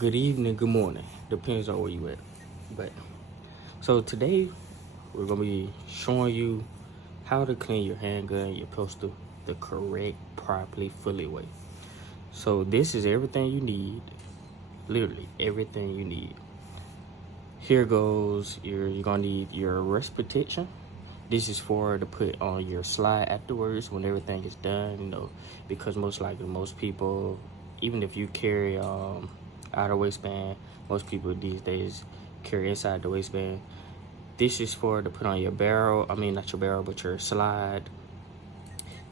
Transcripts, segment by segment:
good evening, good morning. Depends on where you at. But so today we're gonna be showing you how to clean your handgun, your pistol, the correct, properly, fully way. So this is everything you need, literally everything you need. Here goes you're gonna need your wrist protection. This is for to put on your slide afterwards when everything is done, because most likely most people, even if you carry outer waistband, most people these days carry inside the waistband. This is for to put on your barrel, I mean not your barrel, but your slide,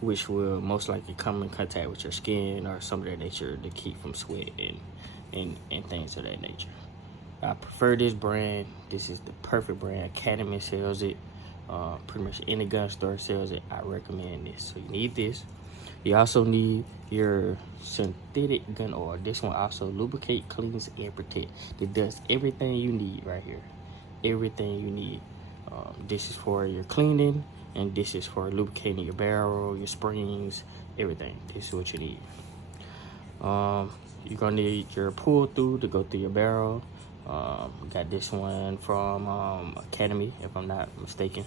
which will most likely come in contact with your skin or some of that nature to keep from sweat and things of that nature. I prefer this brand. This is the perfect brand. Academy sells it. Pretty much any gun store sells it. I recommend this. So you need this. You also need your synthetic gun oil. This one also lubricate, cleans, and protect. It does everything you need right here. Everything you need. This is for your cleaning, and this is for lubricating your barrel, your springs, everything. This is what you need. You're gonna need your pull through to go through your barrel. Got this one from Academy, if I'm not mistaken.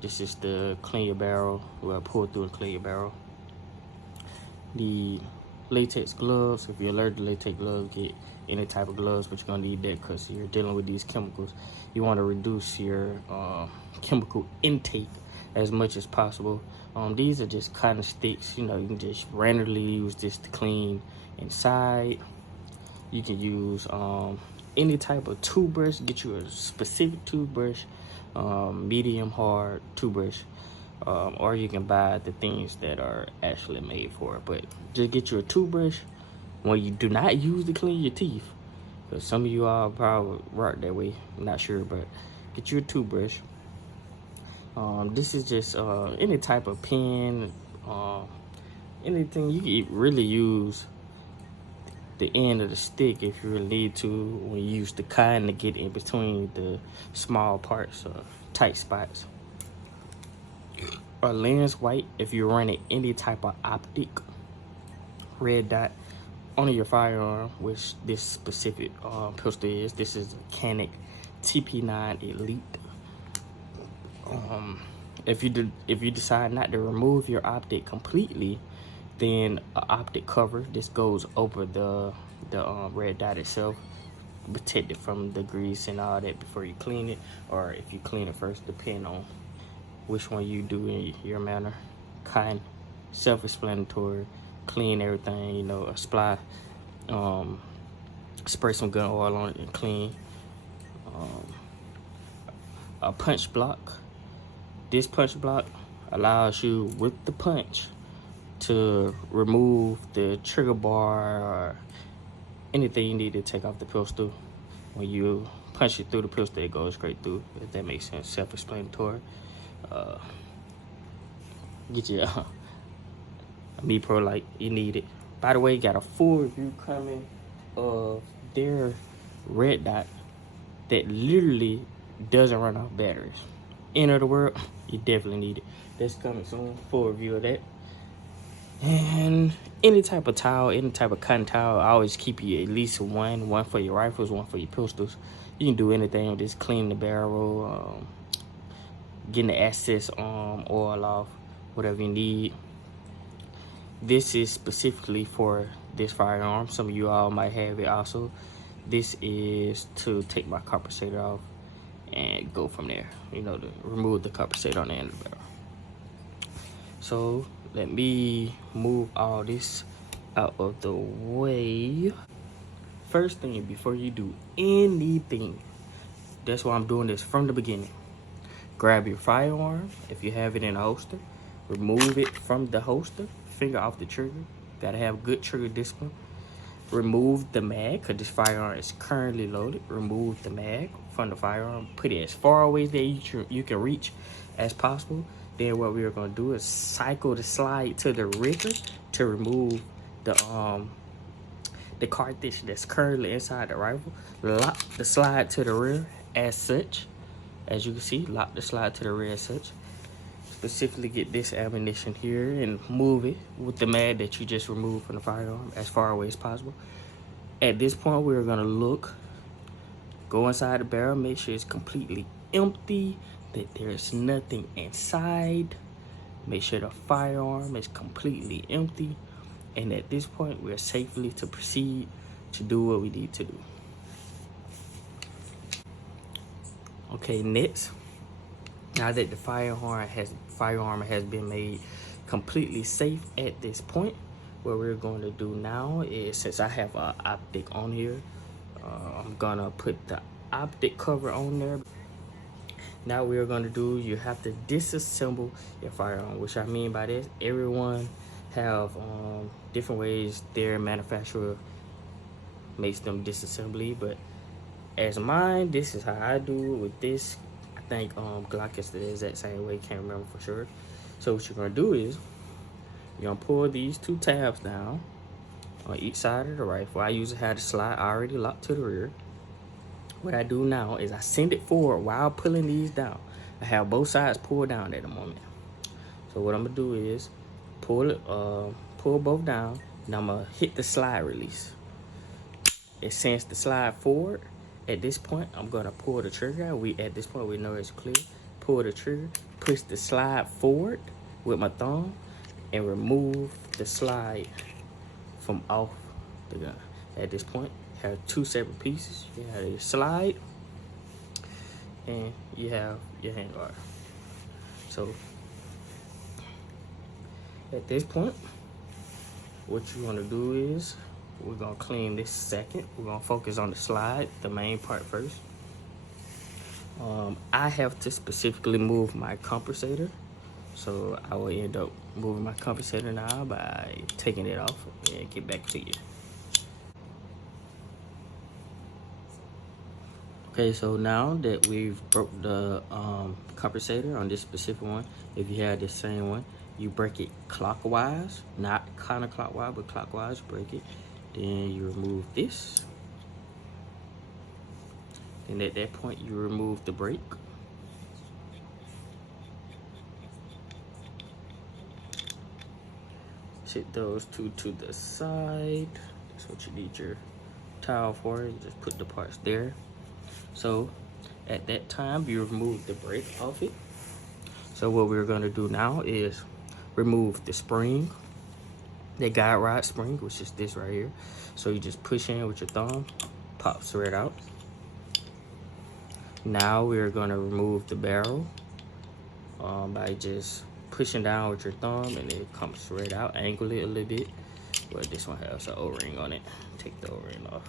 This is the clean your barrel, well, pull through and clean your barrel. The latex gloves, if you're allergic to latex gloves, get any type of gloves, but you're gonna need that because you're dealing with these chemicals. You want to reduce your chemical intake as much as possible. These are just cotton sticks. You can just randomly use this to clean inside. You can use any type of toothbrush. Get you a specific toothbrush, medium hard toothbrush, or you can buy the things that are actually made for it. But just get you a toothbrush when you do not use to clean your teeth, because some of you all probably rock that way. I'm not sure, but get you a toothbrush. This is just any type of pen, anything you can really use the end of the stick if you really need to, when you use the cotton to get in between the small parts or tight spots. A lens white if you're running any type of optic. Red dot on your firearm, which this specific pistol is. This is a Canik TP9 Elite. If you decide not to remove your optic completely, then an optic cover, this goes over the red dot itself, protect it from the grease and all that before you clean it, or if you clean it first, depending on which one you do in your manner. Kind, self-explanatory. Clean everything, spray some gun oil on it and clean. A punch block. This punch block allows you with the punch to remove the trigger bar or anything you need to take off the pistol. When you punch it through the pistol, it goes straight through, if that makes sense. Self-explanatory. Get you a Me Pro Light, you need it. By the way, got a full review coming of their red dot that literally doesn't run off batteries. End of the world, you definitely need it. That's coming soon, full review of that. And any type of towel, any type of cotton towel, I always keep you at least one for your rifles, one for your pistols. You can do anything with this, clean the barrel, getting the excess oil off, whatever you need. This is specifically for this firearm. Some of you all might have it also. This is to take my compensator off and go from there, to remove the compensator on the end of the barrel. So let me move all this out of the way. First thing, before you do anything, that's why I'm doing this from the beginning. Grab your firearm, if you have it in a holster, remove it from the holster, finger off the trigger. Gotta have good trigger discipline. Remove the mag, because this firearm is currently loaded. Remove the mag from the firearm. Put it as far away as you can reach as possible. Then what we're gonna do is cycle the slide to the rigger to remove the cartridge that's currently inside the rifle. Lock the slide to the rear as such. As you can see, lock the slide to the rear as such. Specifically get this ammunition here and move it with the mag that you just removed from the firearm as far away as possible. At this point, we're gonna go inside the barrel, make sure it's completely empty, that there's nothing inside. Make sure the firearm is completely empty. And at this point, we're safely to proceed to do what we need to do. Okay, next, now that the firearm has been made completely safe at this point, what we're going to do now is, since I have an optic on here, I'm gonna put the optic cover on there. Now we're gonna do, you have to disassemble your firearm. Which I mean by this, everyone have different ways their manufacturer makes them disassembly, but as mine, this is how I do it with this. I think Glock is the exact same way, can't remember for sure. So what you're gonna do is, you're gonna pull these two tabs down on each side of the rifle. I usually have the slide already locked to the rear. What I do now is I send it forward while pulling these down. I have both sides pulled down at the moment. So what I'm gonna do is pull both down, and I'm gonna hit the slide release. It sends the slide forward. At this point, I'm gonna pull the trigger. At this point we know it's clear. Pull the trigger, push the slide forward with my thumb, and remove the slide from off the gun. At this point, you have two separate pieces. You have your slide, and you have your handguard. So at this point, what you want to do is, we're gonna clean this second. We're gonna focus on the slide, the main part first. I have to specifically move my compensator, so I will end up moving my compensator now by taking it off and get back to you. Okay, so now that we've broke the compensator on this specific one, if you have the same one, you break it clockwise, not counterclockwise, but clockwise, break it. Then you remove this. And at that point, you remove the brake. Sit those two to the side. That's what you need your towel for. You just put the parts there. So at that time, you remove the brake off it. So what we're gonna do now is remove the spring, the guide rod spring, which is this right here. So you just push in with your thumb, pops right out. Now we're gonna remove the barrel by just pushing down with your thumb, and it comes straight out. Angle it a little bit, but this one has an O-ring on it. Take the O-ring off.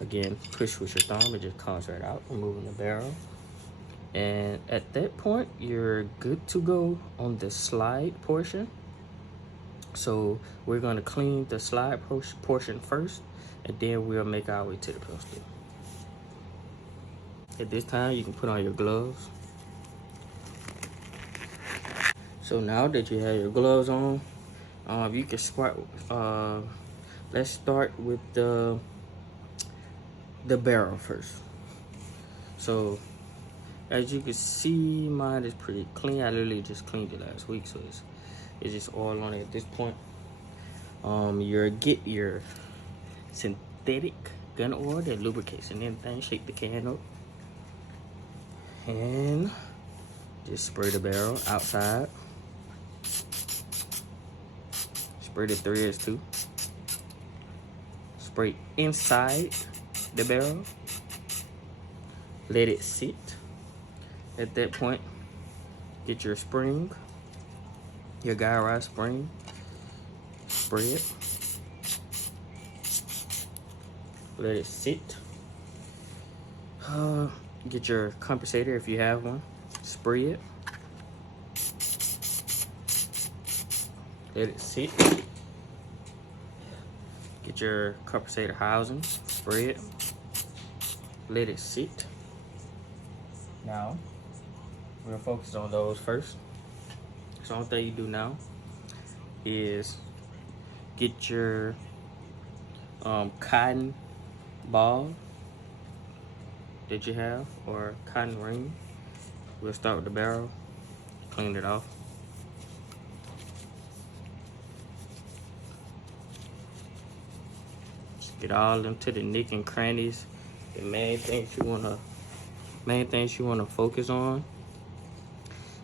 Again, push with your thumb, it just comes right out, removing the barrel. And at that point, you're good to go on the slide portion. So we're gonna clean the slide portion first, and then we'll make our way to the pistol. At this time, you can put on your gloves. So now that you have your gloves on, you can start. Let's start with the barrel first. So as you can see, mine is pretty clean. I literally just cleaned it last week, so it's just oil on it at this point. Get your synthetic gun oil that lubricates and everything. Shake the can up and just spray the barrel outside. Spray the threads too. Spray inside the barrel. Let it sit. At that point, get your spring, your guide rod spring, spray it. Let it sit. Get your compensator if you have one, spray it. Let it sit. Get your compensator housing, spray it. Let it sit. Now, we're gonna focus on those first. So the only thing you do now is get your cotton ball that you have, or cotton ring. We'll start with the barrel, clean it off. Get all into the nick and crannies. The main things you wanna focus on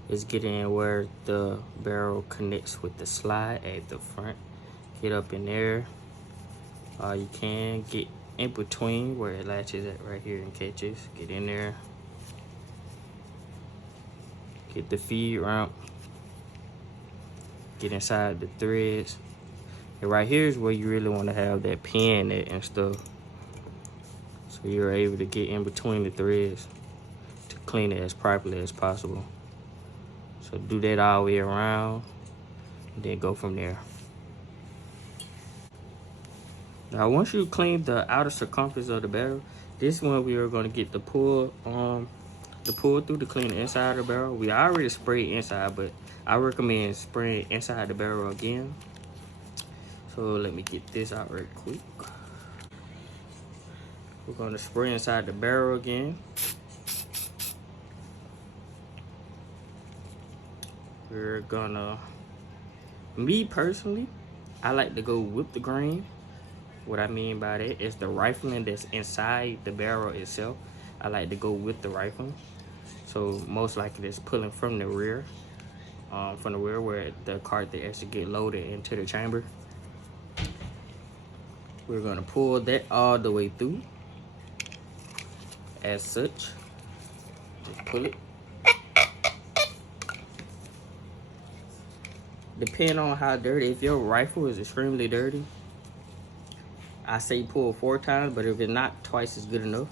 is getting where the barrel connects with the slide at the front. Get up in there. You can get in between where it latches at right here and catches. Get in there. Get the feed route. Get inside the threads. And right here is where you really want to have that pin at and stuff. So you're able to get in between the threads to clean it as properly as possible. So do that all the way around, and then go from there. Now once you clean the outer circumference of the barrel, this one we are going to get the pull through to clean the inside of the barrel. We already sprayed inside, but I recommend spraying inside the barrel again. So let me get this out right quick. We're going to spray inside the barrel again. We're gonna, me personally, I like to go with the grain. What I mean by that is the rifling that's inside the barrel itself. I like to go with the rifling. So most likely it's pulling from the rear where the cartridge actually get loaded into the chamber. We're gonna pull that all the way through as such. Just pull it. Depending on how dirty, if your rifle is extremely dirty, I say pull 4 times, but if it's not, twice is good enough.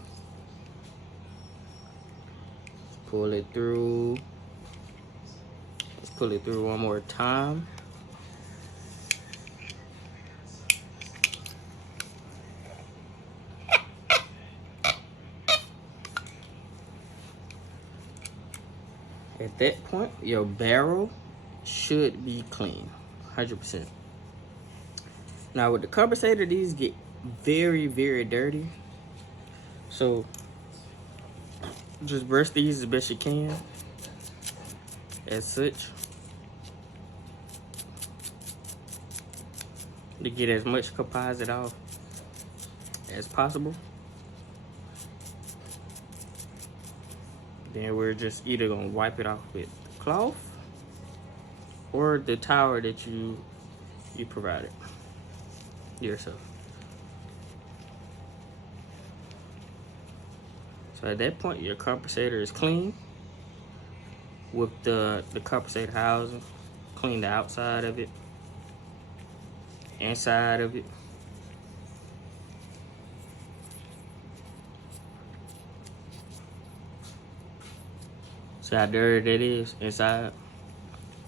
Pull it through. Let's pull it through one more time. At that point, your barrel should be clean, 100%. Now with the compensator, these get very, very dirty. So just brush these as best you can, as such, to get as much composite off as possible. Then we're just either gonna wipe it off with the cloth or the towel that you provided yourself. So at that point, your compensator is clean. With the compensator housing, clean the outside of it, inside of it. See how dirty that is inside?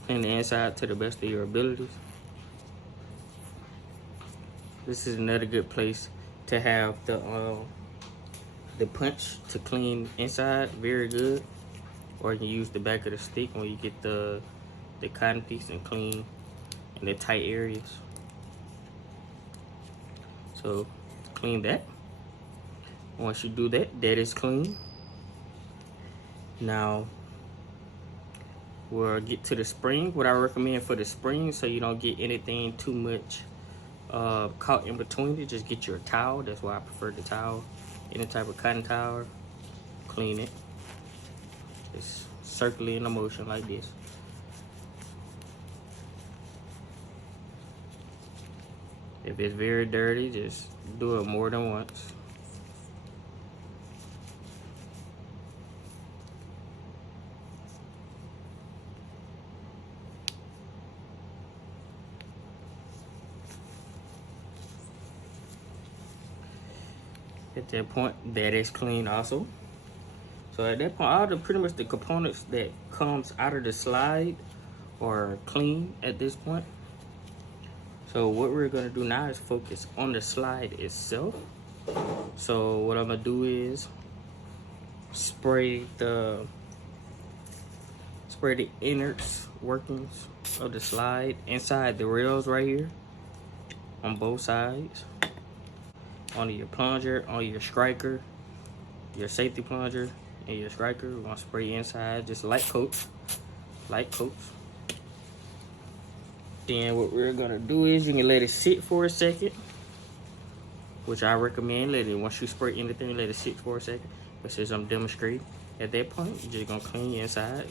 Clean the inside to the best of your abilities. This is another good place to have the punch to clean inside, very good. Or you can use the back of the stick when you get the cotton piece and clean in the tight areas. So clean that. Once you do that, that is clean. Now we'll get to the spring. What I recommend for the spring, so you don't get anything too much caught in between it, just get your towel. That's why I prefer the towel. Any type of cotton towel, clean it. Just circle it in a motion like this. If it's very dirty, just do it more than once. At that point, that is clean also. So at that point, pretty much the components that comes out of the slide are clean at this point. So what we're gonna do now is focus on the slide itself. So what I'm gonna do is spray the innards workings of the slide inside the rails right here on both sides. On your plunger, on your striker, your safety plunger, and your striker. We're gonna spray inside, just light coats. Then what we're gonna do is you can let it sit for a second. which I recommend. Let it, once you spray anything, let it sit for a second. But since I'm demonstrating, at that point, you're just gonna clean your inside.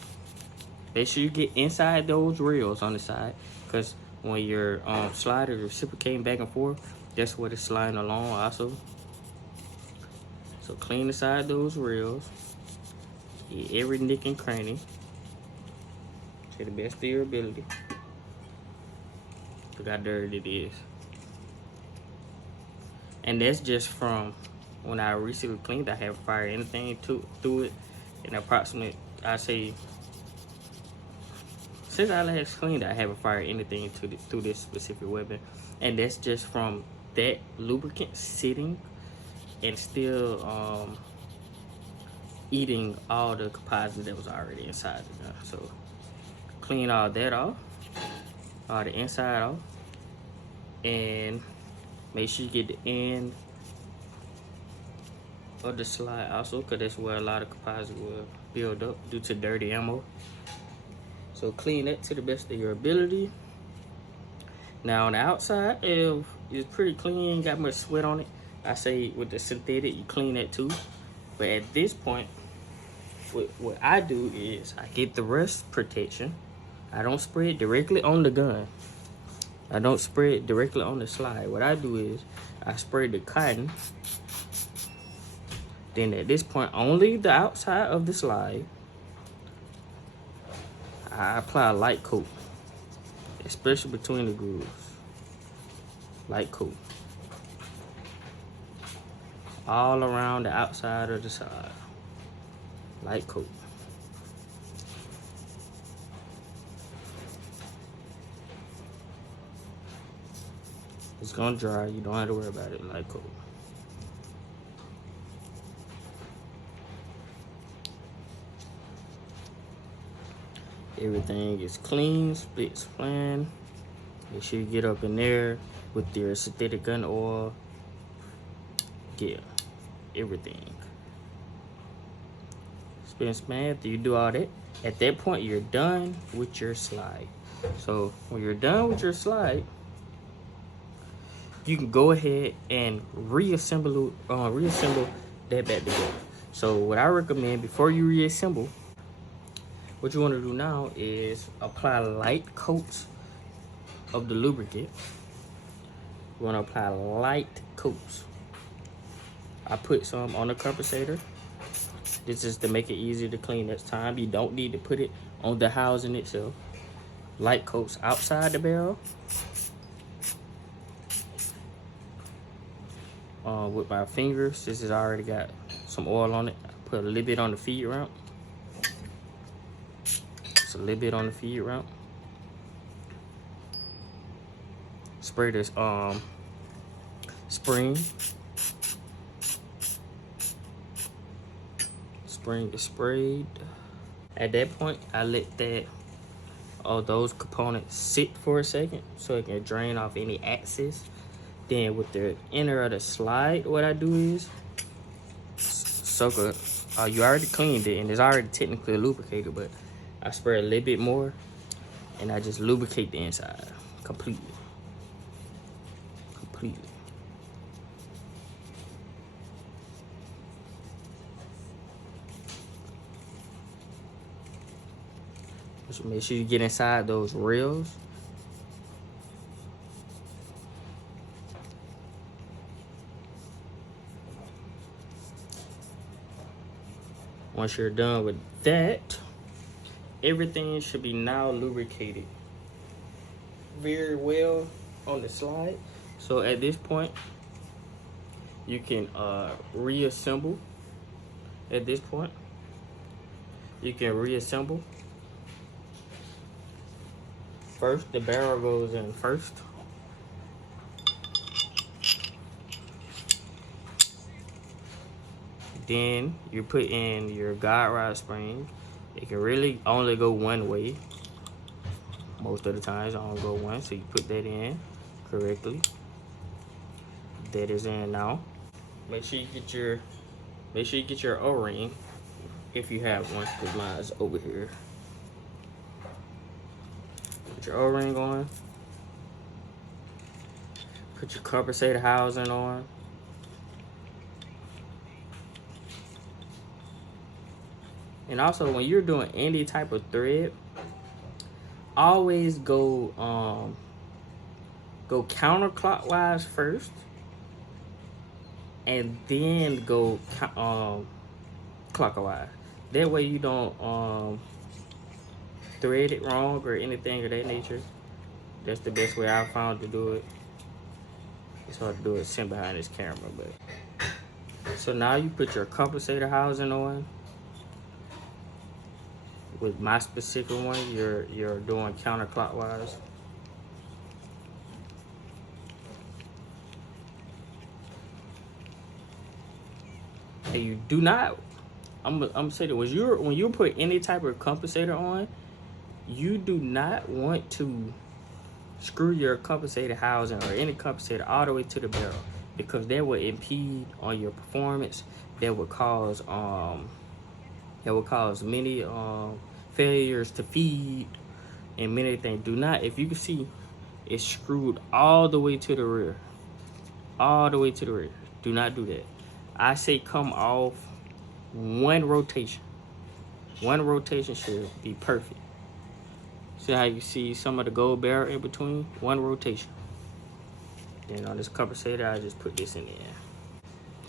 Make sure you get inside those rails on the side, because when your slider reciprocating back and forth, that's what it's sliding along also. So clean inside those rails. Get every nick and cranny to the best of your ability. Look how dirty it is. And that's just from when I recently cleaned. I haven't fired anything through it in approximate, I say, since I last cleaned, I haven't fired anything through this specific weapon. And that's just from that lubricant sitting and still eating all the composite that was already inside the gun. So clean all that off, all the inside off, and make sure you get the end of the slide also, because that's where a lot of composite will build up due to dirty ammo. So clean that to the best of your ability. Now on the outside, it's pretty clean, ain't got much sweat on it. I say with the synthetic, you clean that too. But at this point, what I do is I get the rust protection. I don't spray it directly on the gun. I don't spray it directly on the slide. What I do is I spray the cotton. Then at this point, only the outside of the slide, I apply a light coat, especially between the grooves. Light coat. All around the outside of the side. Light coat. It's gonna dry, you don't have to worry about it. Light coat. Everything is clean, splits flan. Make sure you get up in there with your synthetic gun oil. Yeah, everything. Spin span. After you do all that, at that point you're done with your slide. So when you're done with your slide, you can go ahead and reassemble that back together. So what I recommend before you reassemble, what you want to do now is apply light coats of the lubricant. You want to apply light coats. I put some on the compensator. This is to make it easier to clean next time. You don't need to put it on the housing itself. Light coats outside the barrel. With my fingers, this has already got some oil on it. I put a little bit on the feed ramp. Just a little bit on the feed ramp. Spray this spring. Spring is sprayed. At that point, I let those components sit for a second so it can drain off any excess. Then with the inner of the slide, what I do is soak you already cleaned it and it's already technically lubricated, but I spray a little bit more and I just lubricate the inside completely. So make sure you get inside those rails. Once you're done with that, everything should be now lubricated very well on the slide. So at this point, you can reassemble. At this point, you can reassemble. First, the barrel goes in first. Then you put in your guide rod spring. It can really only go one way. Most of the times, I don't go one, so you put that in correctly. That is in now. Make sure you get your O-ring if you have one, because mine's over here. Put your O-ring on. Put your compensator housing on. And also, when you're doing any type of thread, always go counterclockwise first, and then go clockwise. That way you don't thread it wrong or anything of that nature. That's the best way I found to do it. It's hard to do it sitting behind this camera, but so now you put your compensator housing on. With my specific one, you're doing counterclockwise. And you do not. I'm saying that when you put any type of compensator on, you do not want to screw your compensator housing or any compensator all the way to the barrel, because that will impede on your performance. That would cause many failures to feed and many things. Do not, if you can see, it's screwed all the way to the rear. All the way to the rear. Do not do that. I say come off one rotation. One rotation should be perfect. See how you see some of the gold barrel in between? One rotation. Then on this compensator, I just put this in there.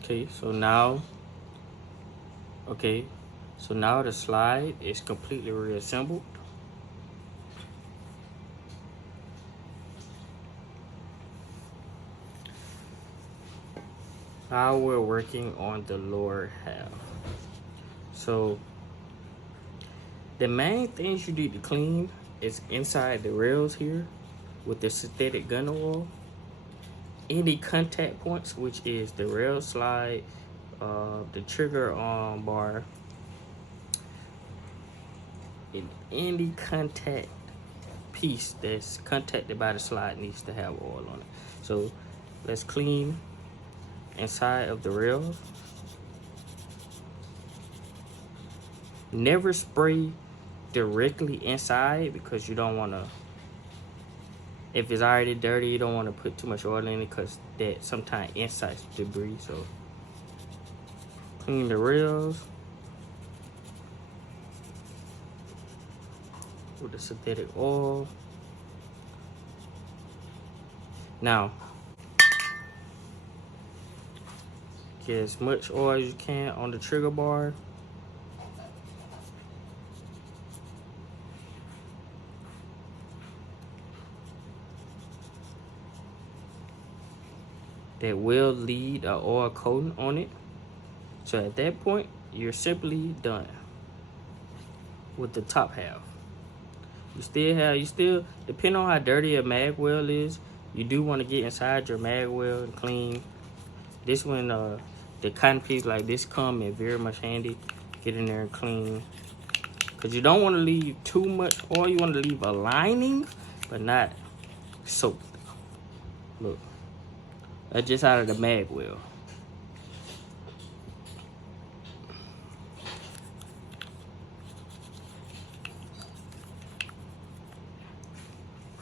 Okay, so now the slide is completely reassembled. Now we're working on the lower half. So the main things you need to clean is inside the rails here with the synthetic gun oil. Any contact points, which is the rail slide, the trigger bar, and any contact piece that's contacted by the slide needs to have oil on it. So let's clean inside of the rail. Never spray directly inside, because you don't want to, if it's already dirty, you don't want to put too much oil in it, because that sometimes incites debris. So clean the rails with the synthetic oil. Now get as much oil as you can on the trigger bar. That will leave an oil coating on it. So at that point, you're simply done with the top half. You still, depending on how dirty your mag well is, you do want to get inside your mag well and clean. This one, the cotton piece like this come in very much handy. Get in there and clean. Because you don't want to leave too much oil. You want to leave a lining, but not soaked. Look. That's just out of the mag well.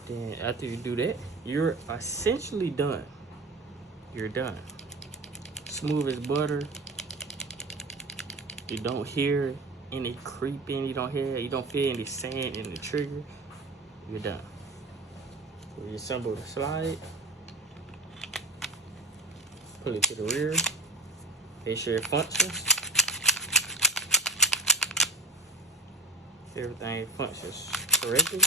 Then after you do that, you're essentially done. You're done. Smooth as butter. You don't hear any creeping. You don't feel any sand in the trigger. You're done. Reassemble the slide. Pull it to the rear. Make sure it functions. Everything functions correctly.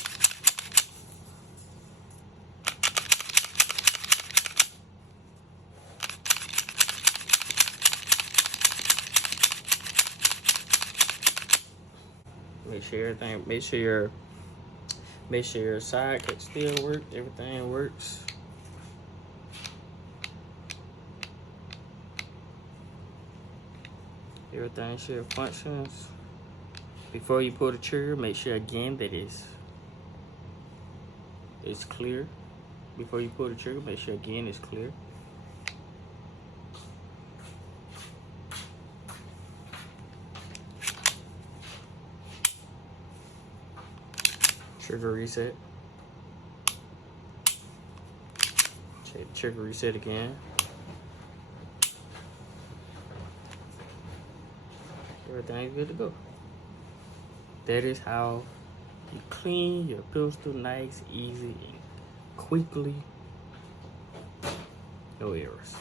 Make sure your side cut still work. Everything works. Everything should functions. Before you pull the trigger, make sure again that it's clear. Before you pull the trigger, make sure again it's clear. Trigger reset. Okay, trigger reset again. Everything's good to go. That is how you clean your pistol nice, easy, and quickly. No errors.